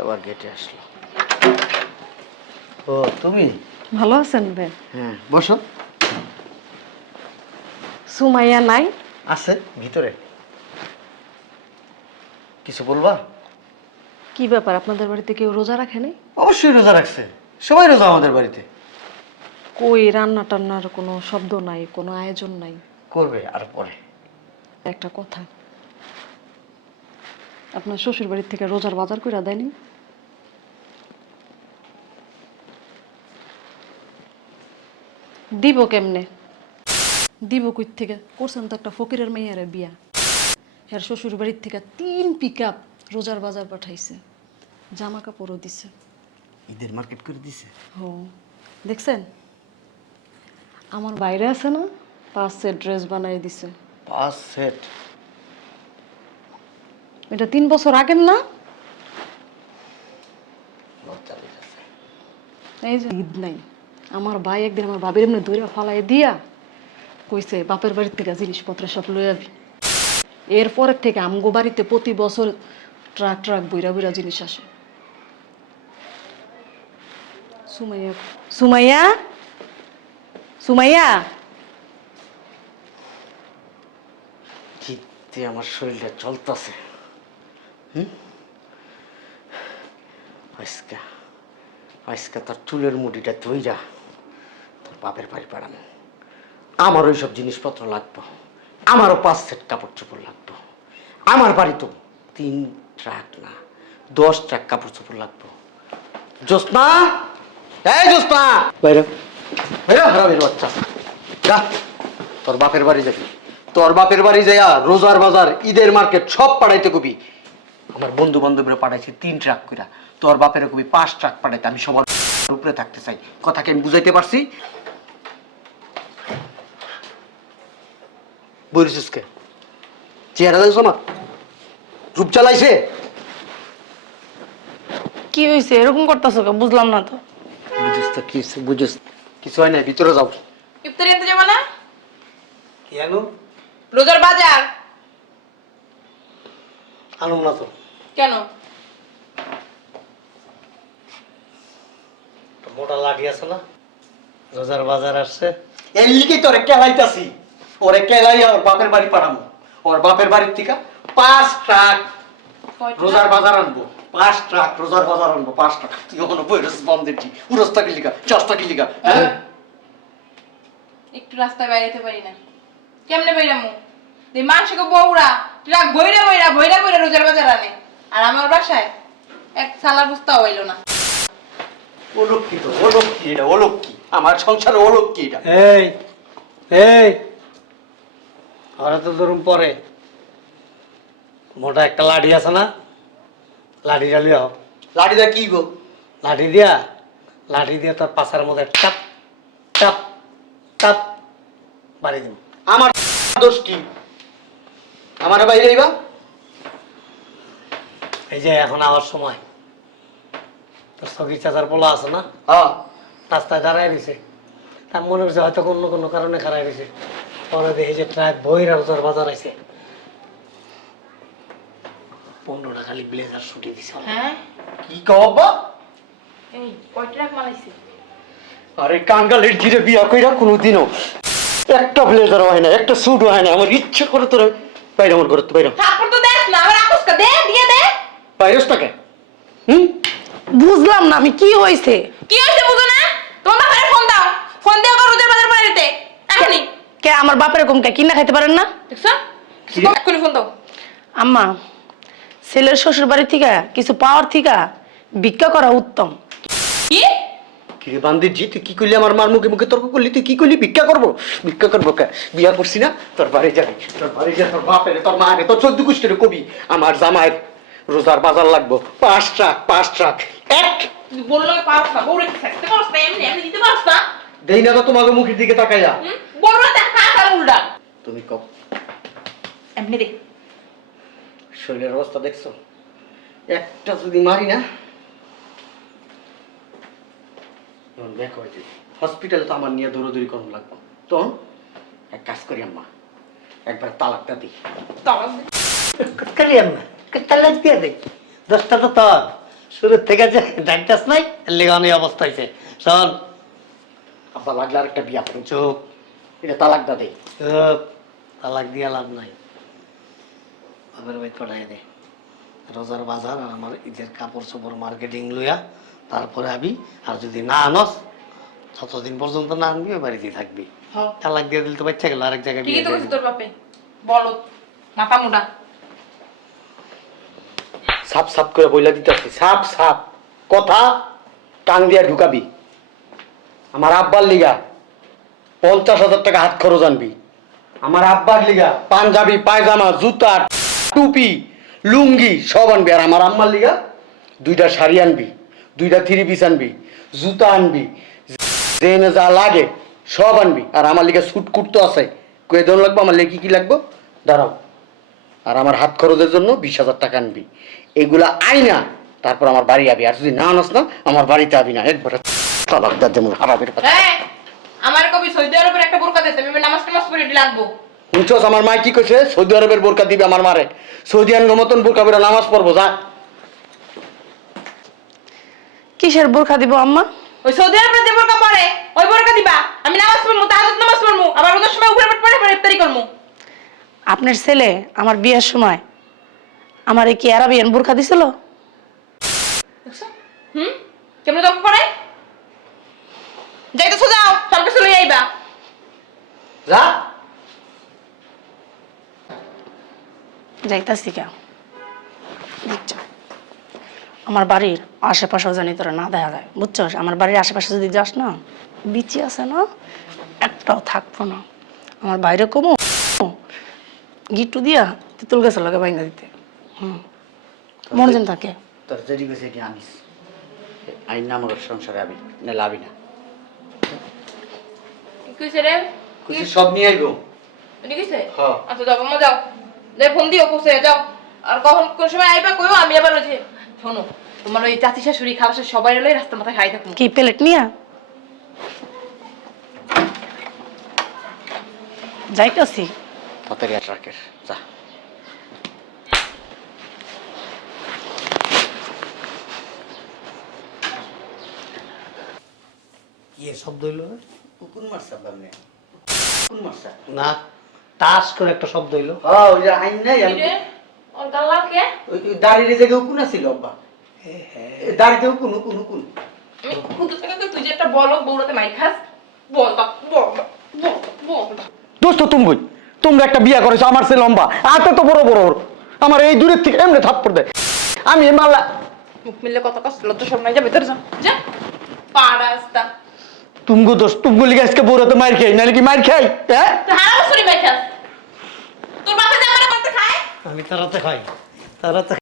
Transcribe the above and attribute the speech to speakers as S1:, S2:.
S1: আবার গেটে আসলো। ও তুমি?
S2: ভালো আছেন বে?
S1: হ্যাঁ বসো।
S2: সুমাইয়া নাই?
S1: আছে ভিতরে। কিছু বলবা?
S2: কি ব্যাপার আপনাদের বাড়িতে কেউ রোজা রাখে নাই?
S1: অবশ্যই রোজা রাখছে সবাই রোজা আমাদের বাড়িতে।
S2: কই রান্না টান্নার কোনো শব্দ নাই কোনো আয়োজন নাই?
S1: করবে আর পরে।
S2: একটা কথা আপনার শ্বশুর বাড়ির থেকে রোজার বাজার করে দেয়নি দিব কেমনে? দিব কই থেকে করছেন তো একটা ফকিরের মেয়ের বিয়া। এর শ্বশুর বাড়ির থেকে তিন পিক আপ রোজার বাজার পাঠাইছে। জামা কাপড়ও দিছে।
S1: ঈদের মার্কেট করে দিছে?
S2: ও দেখছেন? আমার বাইরে আছে না পাঁচ সেট ড্রেস বানাই দিছে।
S1: পাঁচ সেট
S2: এটা তিন বছর আগের না? এই যে ঈদ নাই। আমার ভাই একদিন আমার বাবির এমনি দৌড়া ফালাই দিয়া কইছে বাপের বাড়ির থেকে জিনিসপত্র সব লই আবি। এরপরের থেকে আমগো বাড়িতে প্রতি বছর ট্রাক ট্রাক বইরা বইরা জিনিস আসে। সুমাইয়া সুমাইয়া? সুমাইয়া?
S1: আমার শরীরটা চলতেছে। হুম আজকা আজকা তার চুলের ধইরা তোর বাপের বাড়ি পাড়ানো আমার ওই সব জিনিসপত্র লাগবো। আমারও পাঁচ সেট কাপড় চোপড় লাগবো। আমার বাড়ি তো তিন ট্রাক না দশ ট্রাক কাপড় চোপড় লাগবো। জোসনা এই জোসনা বাইরে। বাইরে হারামির বাচ্চা। যা তোর বাপের বাড়ি যাবি। তোর বাপের বাড়ি যাইয়া রোজার বাজার ঈদের মার্কেট সব পাড়াইতে কবি। আমার বন্ধু বান্ধবরা পাঠাইছে তিন ট্রাক কইরা। তোর বাপের কবি পাঁচ ট্রাক পাঠাইতে আমি সবার উপরে থাকতে চাই। কথাকে আমি বুঝাইতে পারছি? বলিস কে? চেহারা দেখছ না রূপ চালাইছে?
S3: কি হয়েছে এরকম করতেছো কে বুঝলাম না তো।
S1: বুঝিস তো কি বুঝিস। কিছু হয় না ভিতরে যাও।
S4: ইফতারি আনতে যাব না?
S1: কেন?
S4: রোজার বাজার?
S1: আনুম না তো।
S4: কেন?
S1: মোটা লাঠি আছে না? রোজার বাজার আসছে। এর লিগে তোরে কেলাইতাছি। ওরে কেলাই ওর বাপের বাড়ি পাঠাবো ওর বাপের বাড়ির থেকে পাঁচ ট্রাক রোজার বাজার আনব। পাঁচ ট্রাক রোজার বাজার আনব পাঁচ ট্রাক। তুই ওখানে বইরস বন্ধের জি উরস্তা কি লিগা? চস্তা কি লিগা? হ্যাঁ?
S4: একটু রাস্তায় বাইরেতে পারি না। কেমনে বাইরামু এই মাংসকে বউরা ট্রাক বইরা বইরা বইরা বইরা রোজার বাজার আনে। আর আমার বাসায় এক সালা বুস্তা হইল না।
S1: অলক্ষিত অলক্ষী এটা অলক্ষী আমার সংসারে অলক্ষী এটা।
S5: এই এই ওরা তো ধরুন পরে। মোটা একটা লাঠি আছে না? লাঠিটা
S1: কি গো?
S5: লাঠি দিয়া লাঠি দিয়ে তোর পাশার মধ্যে টাপ টাপ টাপ বাড়ি দিব।
S1: আমার দোষ কি? আমার বাইরে আইবা?
S5: এই যে এখন আওয়ার সময়। তোর সগির চাচার পোলা আছে না?
S1: হ্যাঁ
S5: রাস্তায় দাঁড়ায় রয়েছে। তার মনে হচ্ছে হয়তো অন্য কোনো কারণে খারাপ পরে দেখি যে ট্রাক বইরা রোজার বাজার আছে। পনেরোটা খালি ব্লেজার ছুটি দিছে
S4: হ্যাঁ?
S1: কি কবা
S4: এই কয় ট্রাক মালাইছে
S1: আরে কাঙ্গালের ঘিরে বিয়া কইরা কোনোদিনও একটা ব্লেজার হয় না একটা স্যুট হয় না। আমার ইচ্ছে করে তোরা বাইরে আমার ঘরে তো বাইরে
S4: তো দেখ না আমার আপুসকা দে দিয়ে দে।
S1: বাইরেস টাকে হুম?
S3: বুঝলাম না আমি কি হয়েছে?
S4: কি হইছে বুঝো না? তোমার বাবারে ফোন দাও। ফোন দিয়ে আবার রোজার বাজার করে দিতে। এখনই।
S3: কে আমার বাপের এরকম কে কিনা খাইতে পারেন না?
S4: দেখছ? এক্ষুনি ফোন দাও।
S3: আম্মা ছেলের শ্বশুর বাড়ি থেকে কিছু পাওয়ার থেকে ভিক্ষা করা উত্তম।
S4: কি?
S1: কি রে বান্দির জি তুই কি করলি আমার মার মুখে মুখে তর্ক করলি? তুই কি করলি? ভিক্ষা করব? ভিক্ষা করব কে? বিয়া করছি না? তোর বাড়ি যাবি। তোর বাড়ি যা তোর বাপের তোর মায়ের তোর চোদ্দ গোষ্ঠীর কবি আমার জামাইয়ের রোজার বাজার লাগবো। পাঁচ ট্রাক পাঁচ ট্রাক এক।
S4: বলল না বউরে থাকতে না এমনি এমনি দিতে না।
S1: দেই না তো তোমাকে মুখের দিকে তাকাইয়া?
S4: বলল হাত উল্টা।
S1: তুমি কব
S4: এমনি দেখ
S1: শরীরের অবস্থা দেখছ? একটা যদি মারি না হসপিটালে তো আমার নিয়ে দৌড়াদৌড়ি করানো লাগবে। তখন এক কাজ করি আম্মা একবার তালাকটা দিই।
S4: তালাক।
S5: কালি আম্মা? তালাক দিয়ে দে। দশটা তো তোর। শুরুর থেকে যে নাই অবস্থা হয়েছে শোন।
S1: আব্বা লাগলে আর একটা বিয়া করুন।
S5: চুপ।
S1: এটা তালাক দা। দেই
S5: চুপ। তালাক দিয়া লাভ নাই। বাপের বাড়ি কটাই দে। রোজার বাজার আর আমার ঈদের কাপড় চোপড় মার্কেটিং লইয়া তারপরে আবি আর যদি না আনস যতদিন পর্যন্ত না আনবি ওই বাড়িতেই থাকবি।
S4: হ্যাঁ।
S5: তালাক দিয়ে দিলে তো বাচ্চা গেল আরেক জায়গায় বিয়ে।
S4: তোর বাপে। বলো মাথা মুডা
S1: সাপ সাপ করে বইলা দিতে আসছি সাপ সাপ, কথা কান দিয়া ঢুকাবি। আমার আব্বার লিগা পঞ্চাশ হাজার টাকা হাত খরচ আনবি। আমার আব্বার লিগা পাঞ্জাবি, পায়জামা, জুতা, টুপি, লুঙ্গি সব আনবি। আর আমার আম্মার লিগা দুইটা শাড়ি আনবি, দুইটা থ্রি পিস আনবি, জুতা আনবি জেনে যা লাগে সব আনবি। আর আমার লিগা স্যুট কুর্তো আছে। কয়ে দেন লাগবো? আমার লেগে কি লাগবো? দাঁড়াও। আর আমার হাত খরচের জন্য বিশ হাজার টাকা আনবি। এগুলা আইনা তারপর আমার বাড়ি আবি। আর যদি না আনস না আমার বাড়িতে আবি না। একবারে তালাক যেমন হারাবের কথা।
S4: আমার কবি সৌদি আরবের একটা বোরকা দিতে আমি নামাজ টামাজ পড়ে লাগবো।
S1: শুনছস আমার মাই কি কইছে? সৌদি আরবের বোরকা দিবে আমার মারে। সৌদি আরবের মতন বোরকা বেরা নামাজ পড়ব যা।
S3: কিসের বোরখা দিব আম্মা?
S4: ওই সৌদি আরবের যে বোরকা পরে ওই বোরকা দিবা। আমি নামাজ পড়ব তাহাজুদ নামাজ পড়ব। আবার ওদের সময় উপরে পড়ে পড়ে ইফতারি করব।
S3: আপনার ছেলে আমার বিয়ের সময় আমার এই কি আরাবিয়ান বোরখা দিছিল?
S4: হুম? কেমন দম পড়ে যাইতেছো যাও সব কিছু লই আইবা।
S1: যা।
S3: যাইতাছি কে? বুঝছ আমার বাড়ির আশেপাশেও জানি তোরা না দেখা যায় বুঝছস? আমার বাড়ির আশেপাশে যদি যাস না বিচি আছে না একটাও থাকব না। আমার বাইরে কমো। গিট্টু দিয়া তেঁতুল গাছের লগে বাইঙ্গা দিতে। হুম। মনে যেন থাকে।
S1: তোর যেটি কইছে এটি আনিস? আইন না আমার সংসারে আবি না লাভি না।
S4: কি কইছে রে?
S1: কইছে সব নিয়ে আইবো।
S4: উনি কইছে?
S1: হ্যাঁ।
S4: আচ্ছা যাও মা যাও। দে ফোন দিও পৌঁছে যাও। আর কখন কোন সময় আইবা কইও আমি আবার ওই যে শোনো তোমার ওই চাচি শাশুড়ি খাওয়া সবাই এলে রাস্তার মাথায় খাই থাকুন।
S3: কি প্লেট নিয়া? যাইতাছি।
S1: তাড়াতাড়ি আস রাকেশ যা
S5: এ শব্দ হইল?
S1: কোন মারছা বামনে কোন মারছা
S5: না টাস করে একটা শব্দ হইল।
S1: হ্যাঁ ওই যে আইন নাই আমি
S4: ওর গাল্লা কে
S1: ওই দাড়ির জায়গায় কোন আছিল আব্বা? দাড়িতেও কোন কোন কোন?
S4: খুঁজে তুই যে একটা বলো বউরাতে মাই খাস। বল বা বল বা, বল।
S1: দোস্ত তুমি তোমরা একটা বিয়া করেছ আমার সে লম্বা। আতে তো বড় বড়। আমার এই দূরের থেকে এমনি থাপ্পড় দেয়। আমি এ মাল্লা
S4: মুখ মিললে কত কষ্ট লজ্জা সব নাই যা ভেতরে যা। যা। পাড়া রাস্তা।
S1: তুমগো দোস্ত তুমগো লিগে আজকে তো মার খাই নাহলে কি মার খাই? হ্যাঁ?
S4: তোর বাপে যা আমার করতে খায়?
S5: আমি তারাতে খাই তারাতে